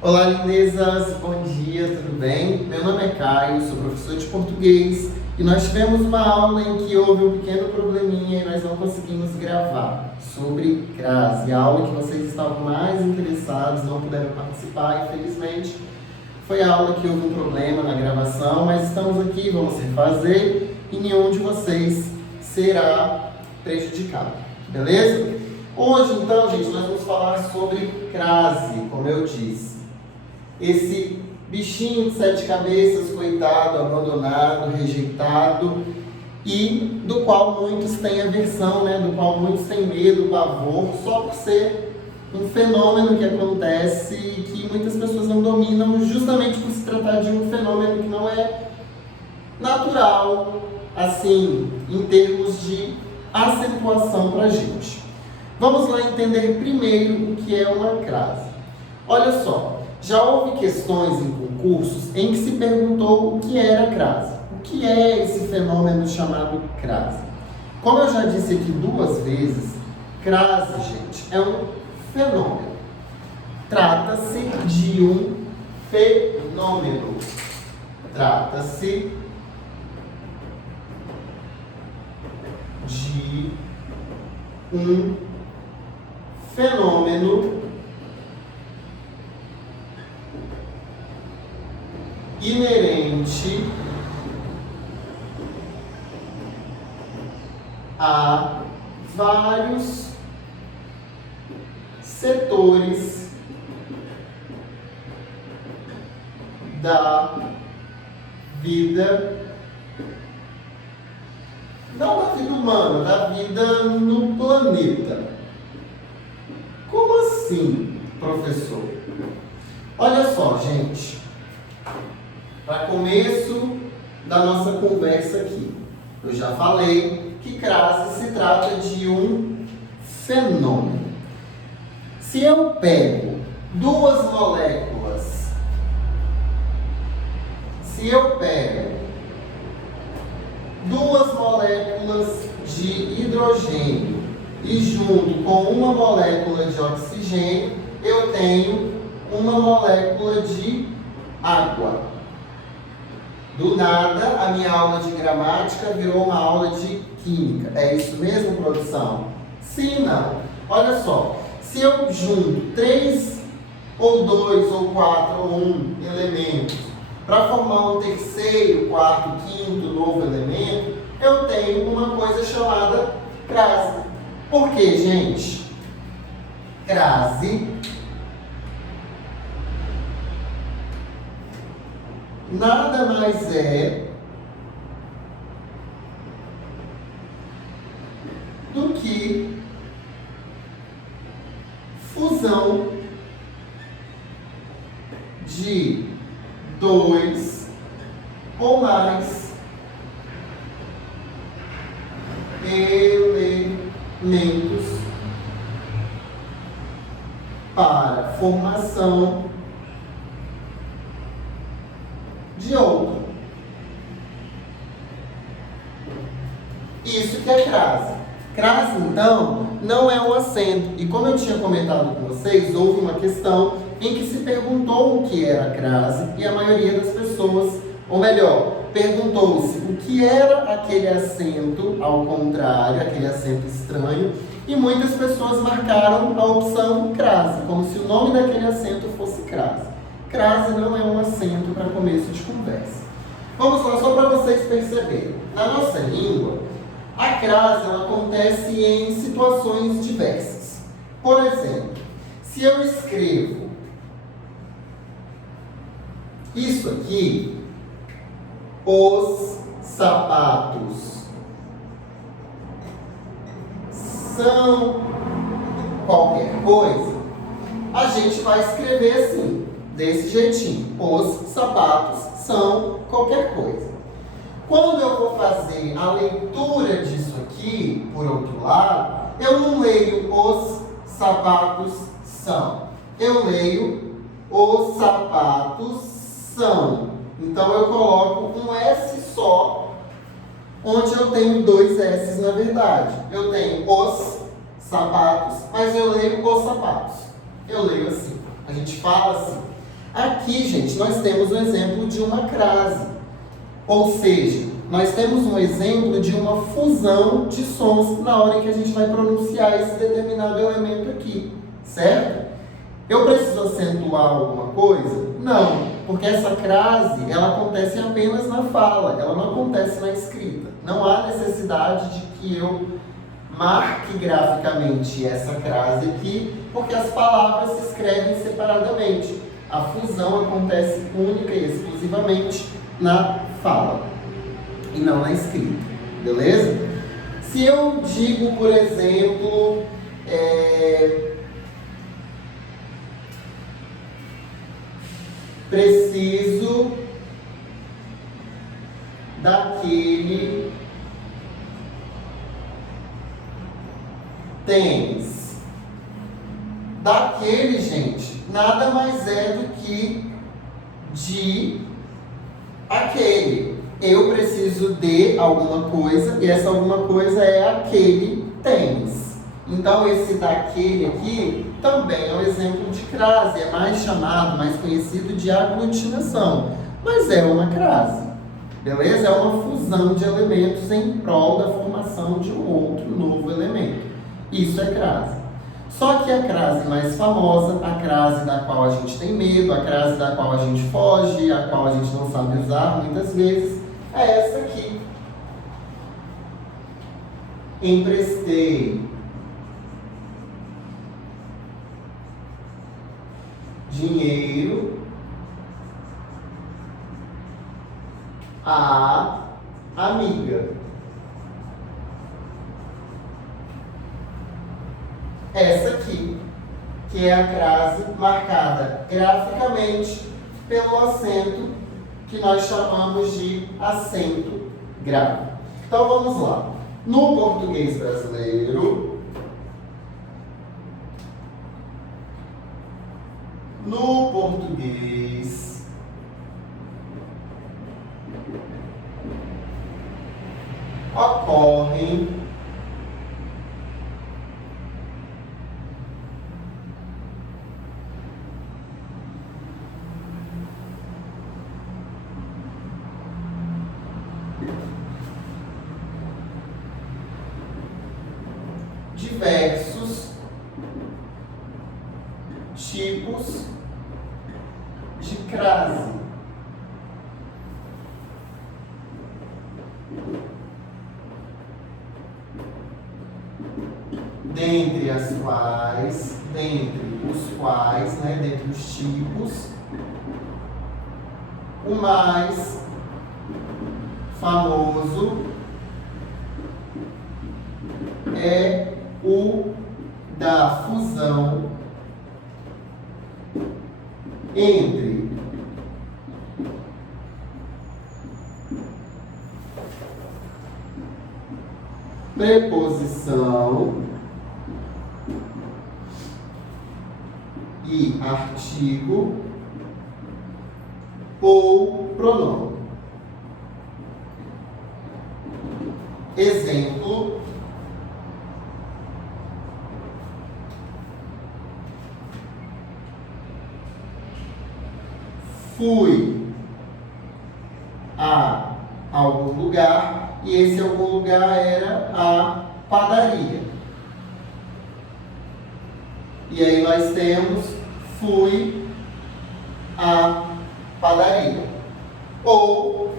Olá, lindezas! Bom dia, tudo bem? Meu nome é Caio, sou professor de português e nós tivemos uma aula em que houve um pequeno probleminha e nós não conseguimos gravar sobre crase. A aula que vocês estavam mais interessados, não puderam participar, infelizmente. Foi a aula que houve um problema na gravação, mas estamos aqui, vamos refazer e nenhum de vocês será prejudicado, beleza? Hoje, então, gente, nós vamos falar sobre crase, como eu disse. Esse bichinho de 7 cabeças, coitado, abandonado, rejeitado, e do qual muitos têm aversão, do qual muitos têm medo, pavor, só por ser um fenômeno que acontece e que muitas pessoas não dominam, justamente por se tratar de um fenômeno que não é natural, assim, em termos de acentuação para a gente. Vamos lá entender primeiro o que é uma crase. Olha só. Já houve questões em concursos em que se perguntou o que era crase. O que é esse fenômeno chamado crase? Como eu já disse aqui 2 vezes, crase, gente, é um fenômeno. Trata-se de um fenômeno. Trata-se de um fenômeno inerente a vários setores da vida, não da vida humana, da vida no planeta. Como assim, professor? Olha só, gente. Para começo da nossa conversa aqui, eu já falei que crase se trata de um fenômeno. Se eu pego 2 moléculas, de hidrogênio e junto com uma molécula de oxigênio, eu tenho uma molécula de água. Do nada, a minha aula de gramática virou uma aula de química. É isso mesmo, produção? Sim, não. Olha só, se eu junto 3, ou 2, ou 4, ou 1 elementos para formar um terceiro, quarto, quinto novo elemento, eu tenho uma coisa chamada crase. Por quê, gente? Crase nada mais é do que fusão de 2 ou mais elementos para formação de outro. Isso que é crase. Crase, então, não é um acento. E como eu tinha comentado com vocês, houve uma questão em que se perguntou o que era crase e a maioria das pessoas, ou melhor, perguntou-se o que era aquele acento ao contrário, aquele acento estranho, e muitas pessoas marcaram a opção crase, como se o nome daquele acento fosse crase. Crase não é um acento para começo de conversa. Vamos lá, só para vocês perceberem. Na nossa língua, a crase ela acontece em situações diversas. Por exemplo, se eu escrevo isso aqui, os sapatos são qualquer coisa, a gente vai escrever assim, desse jeitinho. Os sapatos são qualquer coisa. Quando eu vou fazer a leitura disso aqui, por outro lado, eu não leio os sapatos são. Eu leio os sapatos são. Então eu coloco um S só, onde eu tenho 2 S na verdade. Eu tenho os sapatos, mas eu leio os sapatos. Eu leio assim. A gente fala assim. Aqui, gente, nós temos um exemplo de uma crase. Ou seja, nós temos um exemplo de uma fusão de sons na hora em que a gente vai pronunciar esse determinado elemento aqui, certo? Eu preciso acentuar alguma coisa? Não, porque essa crase, ela acontece apenas na fala, ela não acontece na escrita. Não há necessidade de que eu marque graficamente essa crase aqui, porque as palavras se escrevem separadamente. A fusão acontece única e exclusivamente na fala e não na escrita, beleza? Se eu digo, por exemplo, preciso daquele tênis. Daquele, gente, nada mais é do que de aquele. Eu preciso de alguma coisa e essa alguma coisa é aquele tênis. Então, esse daquele aqui também é um exemplo de crase, é mais chamado, mais conhecido de aglutinação, mas é uma crase, beleza? É uma fusão de elementos em prol da formação de um outro novo elemento. Isso é crase. Só que a crase mais famosa, a crase da qual a gente tem medo, a crase da qual a gente foge, a qual a gente não sabe usar muitas vezes, é essa aqui. Emprestei dinheiro à amiga. Essa aqui, que é a crase marcada graficamente pelo acento que nós chamamos de acento grave. Então vamos lá. No português brasileiro, ocorrem diversos tipos de crase. Dentre os tipos, o mais famoso é o da fusão entre preposição e artigo ou pronome. Exemplo: fui a algum lugar e esse algum lugar era a padaria. E aí nós temos fui à padaria. Ou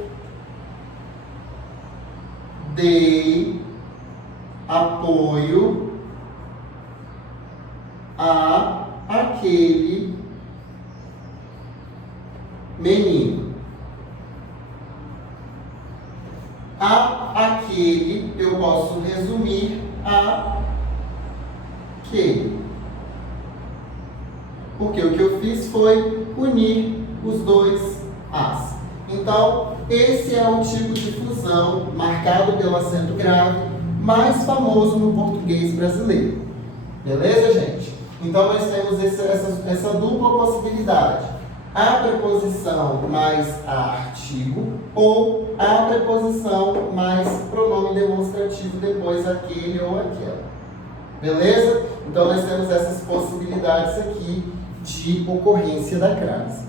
dei apoio a aquele menino. Aquele eu posso resumir a aquele. Porque o que eu fiz foi unir os dois as. Então, esse é o tipo de fusão marcado pelo acento grave mais famoso no português brasileiro. Beleza, gente? Então, nós temos essa dupla possibilidade. A preposição mais artigo ou a preposição mais pronome demonstrativo depois aquele ou aquela. Beleza? Então, nós temos essas possibilidades aqui de ocorrência da crase.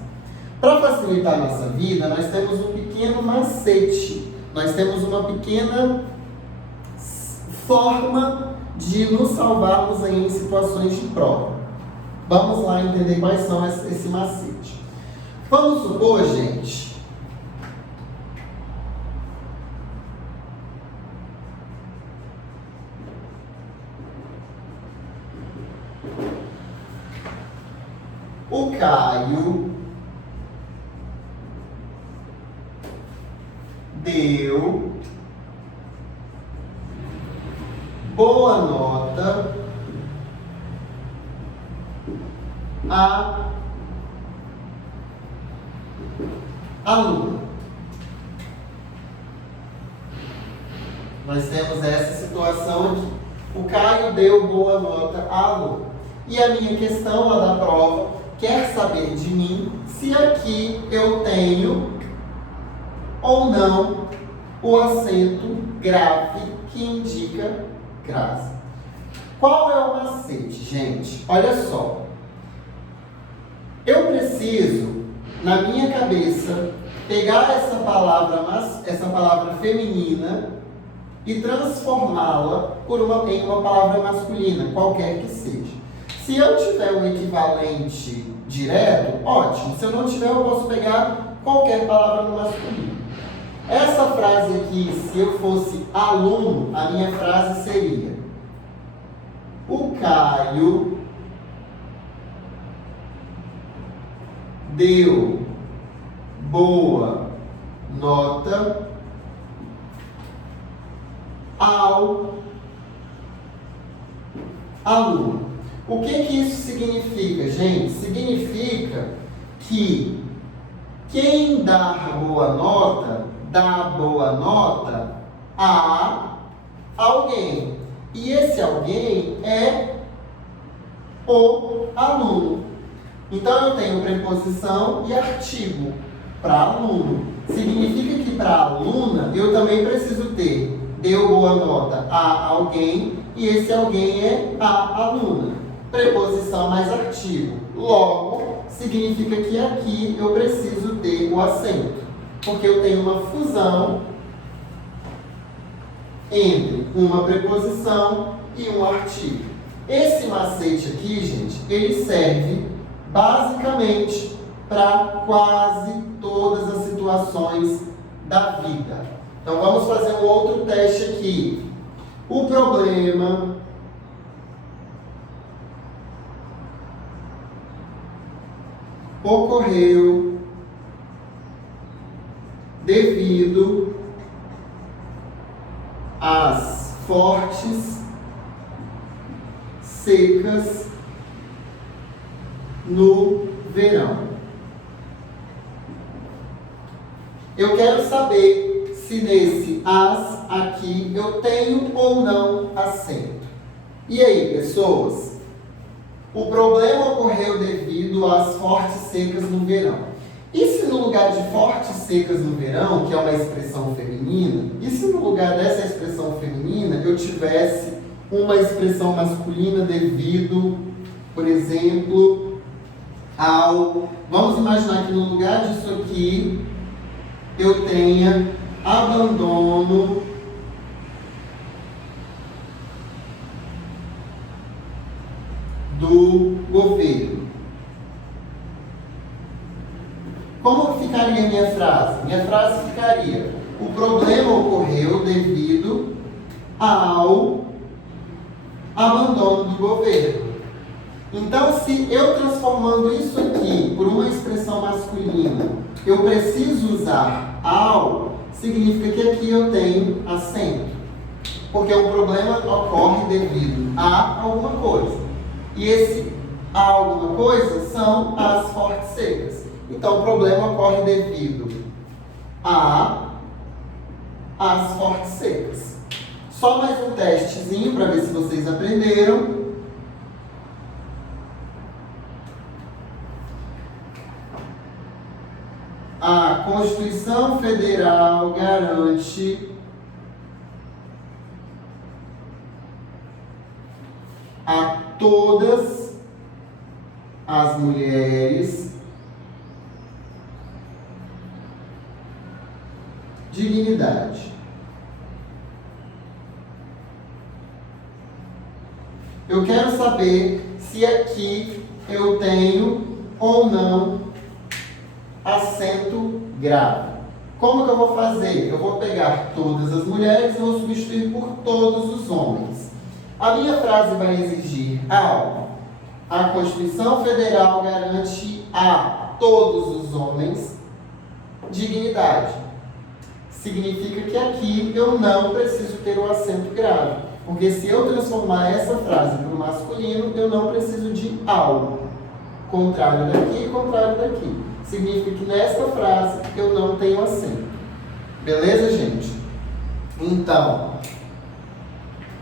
Para facilitar a nossa vida, nós temos um pequeno macete, nós temos uma pequena forma de nos salvarmos aí em situações de prova. Vamos lá entender quais são esse macete. Vamos supor, gente, o Caio deu boa nota a aluna. Nós temos essa situação aqui. O Caio deu boa nota a aluna. E a minha questão lá da prova quer saber de mim se aqui eu tenho ou não o acento grave que indica crase. Qual é o macete, gente? Olha só. Eu preciso, na minha cabeça, pegar essa palavra feminina e transformá-la em uma palavra masculina, qualquer que seja. Se eu tiver um equivalente direto, ótimo. Se eu não tiver, eu posso pegar qualquer palavra no masculino. Essa frase aqui, se eu fosse aluno, a minha frase seria: o Caio deu boa nota ao aluno. O que isso significa, gente? Significa que quem dá boa nota a alguém. E esse alguém é o aluno. Então eu tenho preposição e artigo para aluno. Significa que para aluna eu também preciso ter deu boa nota a alguém e esse alguém é a aluna. Preposição mais artigo. Logo, significa que aqui eu preciso ter o acento, porque eu tenho uma fusão entre uma preposição e um artigo. Esse macete aqui, gente, ele serve basicamente para quase todas as situações da vida. Então vamos fazer um outro teste aqui. O problema ocorreu devido às fortes secas no verão. Eu quero saber se nesse as aqui eu tenho ou não acento. E aí, pessoas? O problema ocorreu devido às fortes secas no verão. E se no lugar de fortes secas no verão, que é uma expressão feminina, e se no lugar dessa expressão feminina eu tivesse uma expressão masculina devido, por exemplo, ao... Vamos imaginar que no lugar disso aqui eu tenha abandono do governo. Como ficaria minha frase? Minha frase ficaria: o problema ocorreu devido ao abandono do governo. Então, se eu transformando isso aqui por uma expressão masculina, eu preciso usar ao, significa que aqui eu tenho acento. Porque o problema ocorre devido a alguma coisa. E esse a alguma coisa são as fortes secas. Então, o problema ocorre devido às fortes secas. Só mais um testezinho para ver se vocês aprenderam. A Constituição Federal garante a todas as mulheres dignidade. Eu quero saber se aqui eu tenho ou não acento grave. Como que eu vou fazer? Eu vou pegar todas as mulheres e vou substituir por todos os homens. A minha frase vai exigir algo. A Constituição Federal garante a todos os homens dignidade. Significa que aqui eu não preciso ter o acento grave. Porque se eu transformar essa frase para o masculino, eu não preciso de algo. Contrário daqui e contrário daqui. Significa que nesta frase eu não tenho acento. Beleza, gente? Então,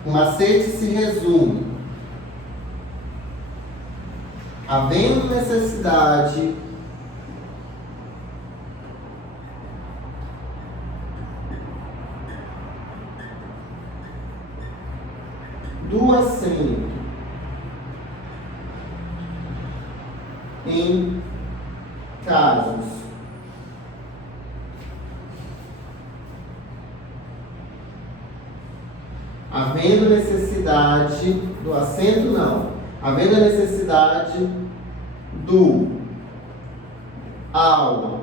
o macete se resume: havendo necessidade do acento em casos havendo necessidade do acento, não. Havendo a necessidade do ao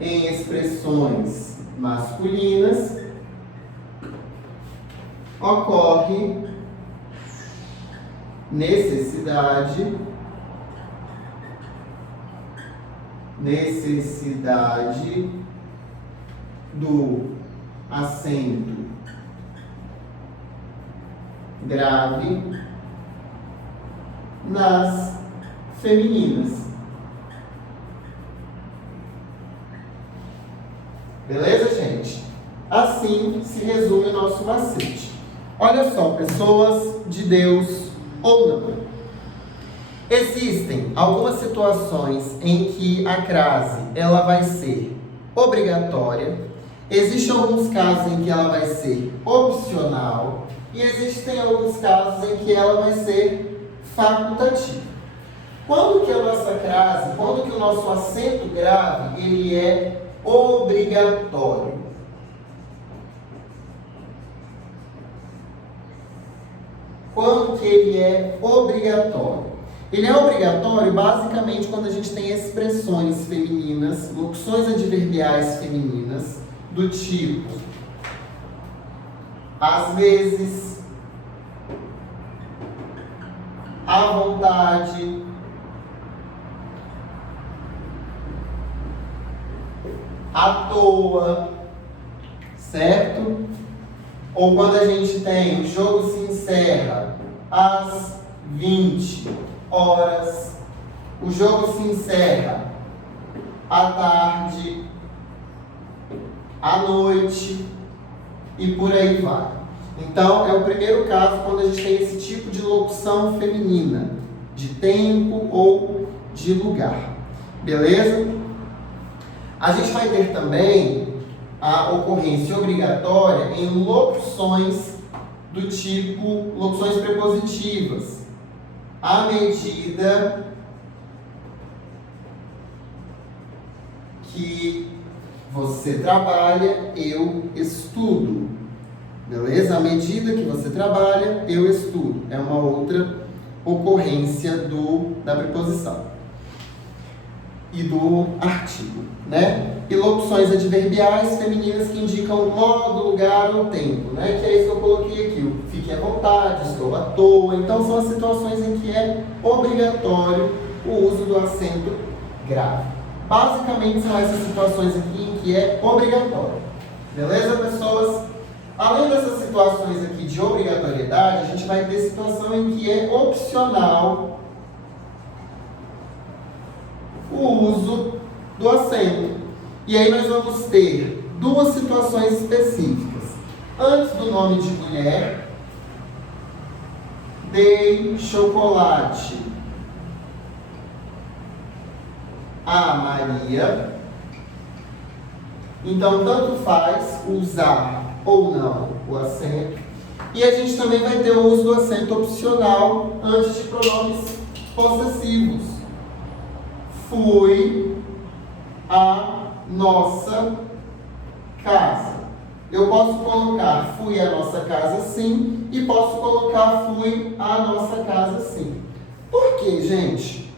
em expressões masculinas, ocorre necessidade do acento grave nas femininas. Beleza, gente? Assim se resume o nosso macete. Olha só, pessoas de Deus ou não. Existem algumas situações em que a crase ela vai ser obrigatória. Existem alguns casos em que ela vai ser opcional. E existem alguns casos em que ela vai ser facultativa. Quando que a nossa crase, quando que o nosso acento grave, ele é obrigatório? Quando que ele é obrigatório? Ele é obrigatório basicamente quando a gente tem expressões femininas, locuções adverbiais femininas, do tipo às vezes, à vontade, à toa, certo? Ou quando a gente tem o jogo se encerra às 20 horas, o jogo se encerra à tarde, à noite e por aí vai. Então, é o primeiro caso quando a gente tem esse tipo de locução feminina, de tempo ou de lugar. Beleza? A gente vai ter também a ocorrência obrigatória em locuções do tipo locuções prepositivas. À medida que você trabalha, eu estudo. Beleza? À medida que você trabalha, eu estudo. É uma outra ocorrência da preposição e do artigo, né? E locuções adverbiais femininas que indicam o modo, lugar ou tempo, né? Que é isso que eu coloquei aqui. O fique à vontade, estou à toa. Então, são as situações em que é obrigatório o uso do acento grave. Basicamente, são essas situações aqui em que é obrigatório. Beleza, pessoas? Além dessas situações aqui de obrigatoriedade, a gente vai ter situação em que é opcional o uso do acento. E aí nós vamos ter duas situações específicas. Antes do nome de mulher, dei chocolate a Maria. Então, tanto faz usar ou não o acento. E a gente também vai ter o uso do acento opcional antes de pronomes possessivos. Fui a nossa casa. Eu posso colocar fui à nossa casa sim e posso colocar fui à nossa casa sim. Por quê, gente?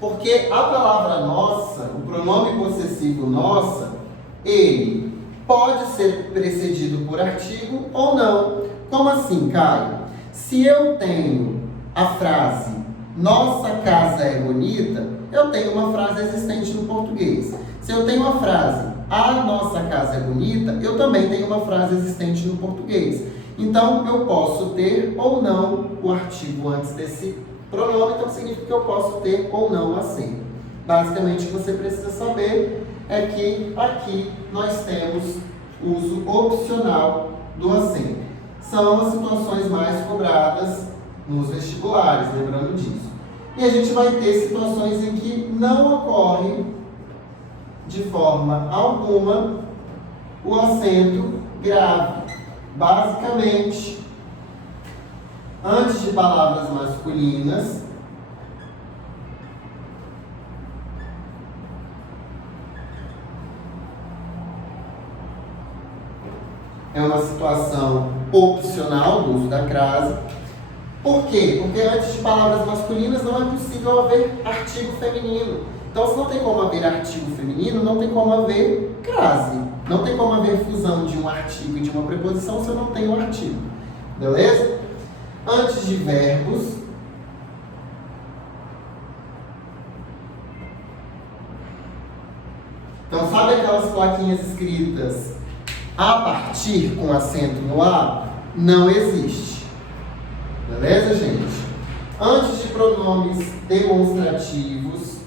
Porque a palavra nossa, o pronome possessivo nossa, ele pode ser precedido por artigo ou não. Como assim, Caio? Se eu tenho a frase nossa casa é bonita, eu tenho uma frase existente no português. Se eu tenho a frase a nossa casa é bonita, eu também tenho uma frase existente no português. Então, eu posso ter ou não o artigo antes desse pronome, então significa que eu posso ter ou não o acento. Basicamente, o que você precisa saber é que aqui nós temos uso opcional do acento. São as situações mais cobradas nos vestibulares, lembrando disso. E a gente vai ter situações em que não ocorre de forma alguma o acento grave. Basicamente, antes de palavras masculinas, é uma situação opcional do uso da crase. Por quê? Porque antes de palavras masculinas não é possível haver artigo feminino. Então, se não tem como haver artigo feminino, não tem como haver crase. Não tem como haver fusão de um artigo e de uma preposição se eu não tenho um artigo. Beleza? Antes de verbos, então, sabe aquelas plaquinhas escritas a partir com acento no A? Não existe. Beleza, gente? Antes de pronomes demonstrativos,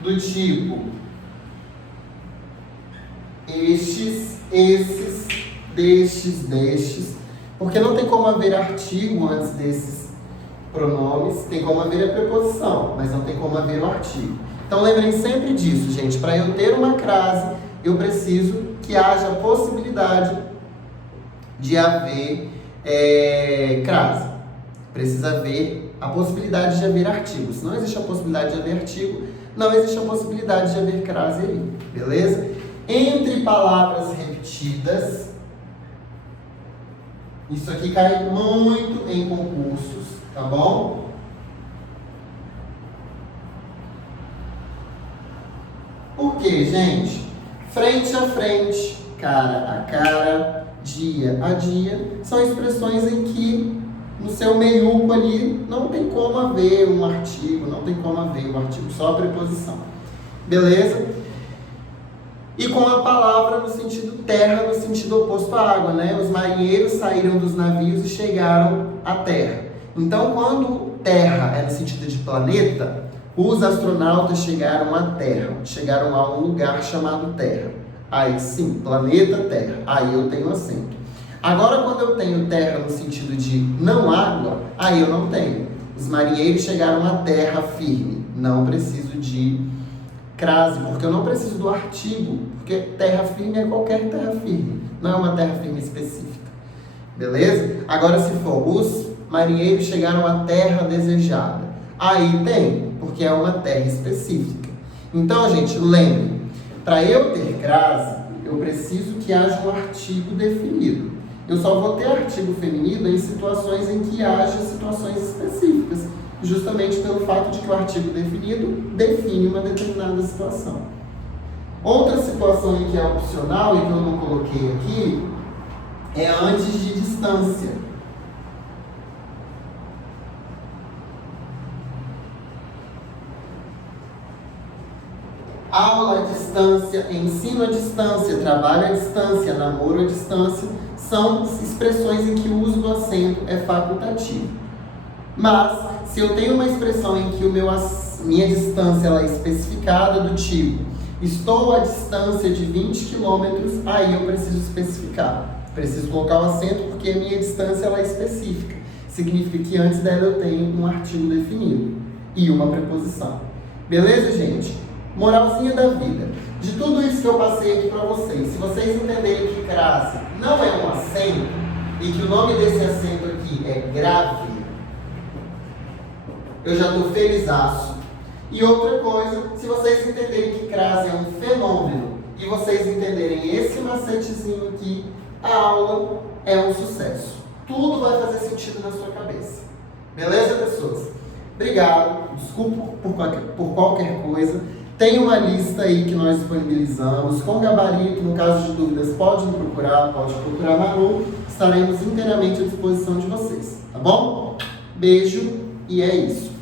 do tipo estes, esses, destes, destes, porque não tem como haver artigo antes desses pronomes, tem como haver a preposição, mas não tem como haver o artigo. Então lembrem sempre disso, gente. Para eu ter uma crase, eu preciso que haja a possibilidade de haver crase. Precisa haver a possibilidade de haver artigo. Se não existe a possibilidade de haver artigo, não existe a possibilidade de haver crase ali. Beleza? Entre palavras repetidas, isso aqui cai muito em concursos, tá bom? Por quê, gente? Frente a frente, cara a cara, dia a dia, são expressões em que no seu meiuco ali não tem como haver um artigo, não tem como haver um artigo, só a preposição. Beleza? E com a palavra no sentido terra, no sentido oposto à água, né? Os marinheiros saíram dos navios e chegaram à terra. Então, quando terra é no sentido de planeta, os astronautas chegaram à Terra, chegaram a um lugar chamado Terra. Aí sim, planeta Terra, aí eu tenho acento. Agora, quando eu tenho terra no sentido de não água, aí eu não tenho. Os marinheiros chegaram à terra firme, não preciso de crase, porque eu não preciso do artigo, porque terra firme é qualquer terra firme, não é uma terra firme específica. Beleza? Agora, se for os marinheiros chegaram à terra desejada, aí tem, porque é uma terra específica. Então, gente, lembre, para eu ter crase, eu preciso que haja um artigo definido. Eu só vou ter artigo feminino em situações em que haja situações específicas, justamente pelo fato de que o artigo definido define uma determinada situação. Outra situação em que é opcional e que eu não coloquei aqui é antes de distância. Aula à distância, ensino à distância, trabalho à distância, namoro à distância, são expressões em que o uso do acento é facultativo. Mas, se eu tenho uma expressão em que minha distância ela é especificada do tipo estou à distância de 20 km, aí eu preciso especificar. Preciso colocar o acento porque a minha distância ela é específica. Significa que antes dela eu tenho um artigo definido e uma preposição. Beleza, gente? Moralzinha da vida. De tudo isso que eu passei aqui para vocês, se vocês entenderem que crase não é um acento e que o nome desse acento aqui é grave, eu já estou felizaço. E outra coisa, se vocês entenderem que crase é um fenômeno e vocês entenderem esse macetezinho aqui, a aula é um sucesso. Tudo vai fazer sentido na sua cabeça. Beleza, pessoas? Obrigado. Desculpa por qualquer coisa. Tem uma lista aí que nós disponibilizamos com gabarito. No caso de dúvidas, pode procurar Manu. Estaremos inteiramente à disposição de vocês. Tá bom? Beijo e é isso.